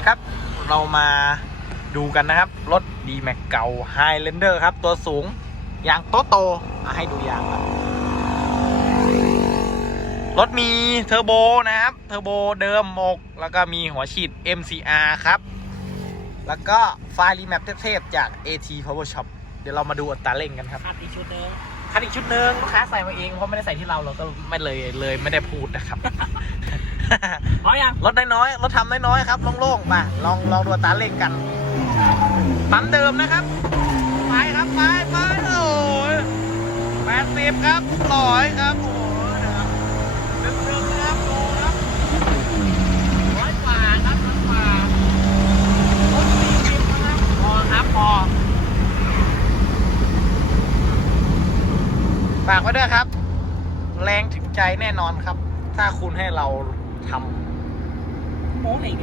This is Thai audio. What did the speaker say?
ดีครับ เรามาดูกันนะครับ รถ d m a x เก่า Highlander ครับ ตัวสูง ยางโตโตให้ดูยางครับ รถมีเทอร์โบนะครับ เทอร์โบเดิมหมก แล้วก็มีหัวฉีด MCR ครับ แล้วก็ไฟล์รีแมปเทพๆจาก AT Power Shop เดี๋ยวเรามาดูอัตราเร่งกันครับขาดอีกชุดนึงคันอีกชุดหนึ่งลูกค้าใส่มาเองเพราะไม่ได้ใส่ที่เราเราก็ไม่เลยเลยไม่ได้พูดนะครับ พอยังรถน้อยๆรถทำน้อยๆครับโล่งๆมาลองลองดูตาเร่งกันปั๊มเดิมนะครับไปครับไปไปโอ้ยแปดสิบครับร้อยครับโอ้ยนะครับดึงๆครับดูครับร้อยกว่าครับร้อยกว่ารถสี่สิบครับพอครับพอฝากไว้ด้วยครับ แรงถึงใจแน่นอนครับ ถ้าคุณให้เรา ทำโม้ไหน